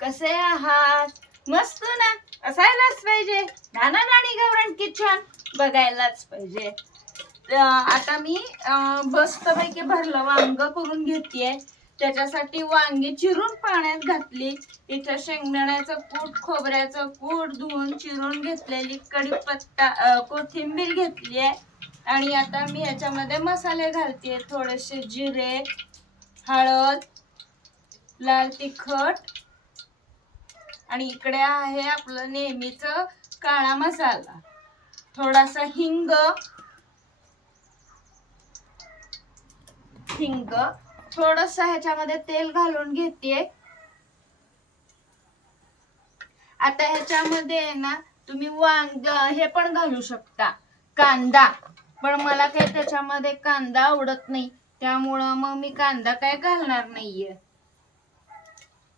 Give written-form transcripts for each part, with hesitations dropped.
कसे आहात? मस्त ना, असायलाच पाहिजे. नाना नानी गावरान किचन बघायलाच पाहिजे. आता मी मस्तपैकी भरलं वांग करून घेतेय. त्याच्यासाठी वांगी चिरून पाण्यात घातली. इथं शेंगदाण्याचं कूट, खोबऱ्याचं कूट धुवून चिरून घेतलेली, कढीपत्ता, कोथिंबीर घेतली आहे. आणि आता मी ह्याच्यामध्ये मसाले घालते. थोडेसे जिरे, हळद, लाल तिखट आणि इकडे आहे आपलं नेहमीच काळा मसाला, थोडासा हिंग, थोडस ह्याच्यामध्ये तेल घालून घेते. आता ह्याच्यामध्ये ना तुम्ही वांग हे पण घालू शकता, कांदा, पण मला काही त्याच्यामध्ये कांदा आवडत नाही, त्यामुळं मग मी कांदा काय घालणार नाहीये.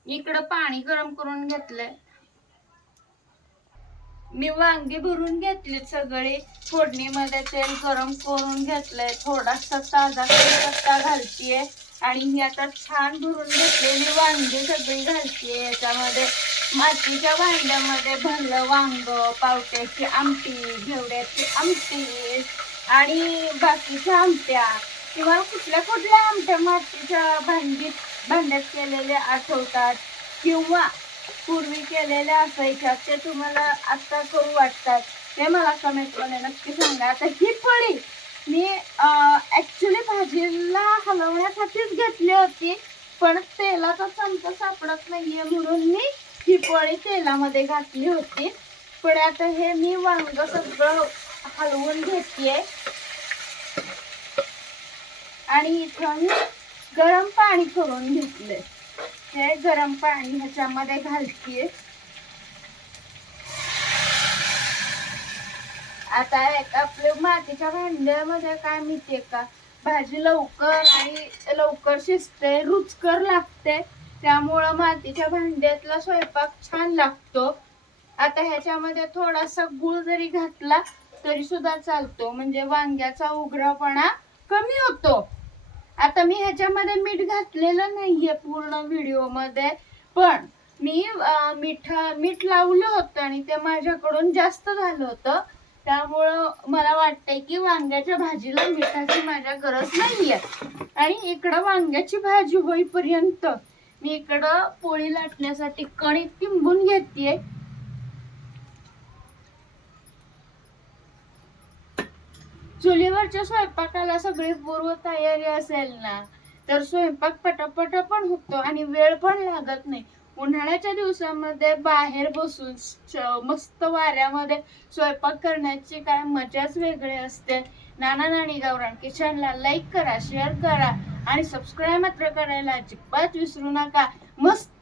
इकडं पाणी गरम करून घेतलंय. मी वांगी भरून घेतली सगळी. फोडणीमध्ये तेल गरम करून घेतलंय. थोडासा ताजा कढीपत्ता घालतीये आणि ही आता छान भरून घेतलेली वांगी सगळी घालतीये याच्यामध्ये. मातीच्या भांड्यामध्ये भरलं वांग, पावट्याची आमटी, घेवड्याची आमटी आणि बाकीच्या आमट्या किंवा कुठल्या आमट्या मातीच्या भांड्यात केलेल्या आठवतात किंवा पूर्वी केलेल्या असायच्या, ते तुम्हाला आता करू वाटतात ते मला कमेंट मध्ये नक्की सांगा. आता ही पळी मी ऍक्च्युली भाजीला हलवण्यासाठीच घेतली होती, पण तेलाचा चमचा सापडत नाहीये म्हणून मी ही पळी तेलामध्ये घातली होती. पण आता हे मी वांग सगळं हलवून घेतेय आणि इथं मी गरम पाणी करून घेतलंय. हे गरम पाणी ह्याच्यामध्ये घालतीये. आता आपल्या मातीच्या भांड्यामध्ये काय माहितीये का, भाजी लवकर शिजते, रुचकर लागते, त्यामुळं मातीच्या भांड्यातला स्वयंपाक छान लागतो. आता ह्याच्यामध्ये थोडासा गूळ जरी घातला तरी सुद्धा चालतो, म्हणजे वांग्याचा उग्रपणा कमी होतो. आता मी ह्याच्यामध्ये मीठ घातलेलं नाहीये पूर्ण व्हिडिओ मध्ये, पण मी मीठ लावलं होतं आणि ते माझ्याकडून जास्त झालं होतं, त्यामुळं मला वाटतंय की वांग्याच्या भाजीला मिठाची माझ्या गरज नाहीये. आणि इकडं वांग्याची भाजी होईपर्यंत मी इकडं पोळी लाटण्यासाठी कणिक तिंबून घेतेय. चुलीवरच्या स्वयंपाकाला सगळी पूर्व तयारी असेल ना तर स्वयंपाक पटापट पण होतो आणि वेळ पण लागत नाही. उन्हाळ्याच्या दिवसामध्ये बाहेर बसून मस्त वाऱ्यामध्ये स्वयंपाक करण्याची काय मजाच वेगळी असते. नाना नानी गावरान किचनला लाईक करा, शेअर करा आणि सबस्क्राईब मात्र करायला अजिबात विसरू नका. मस्त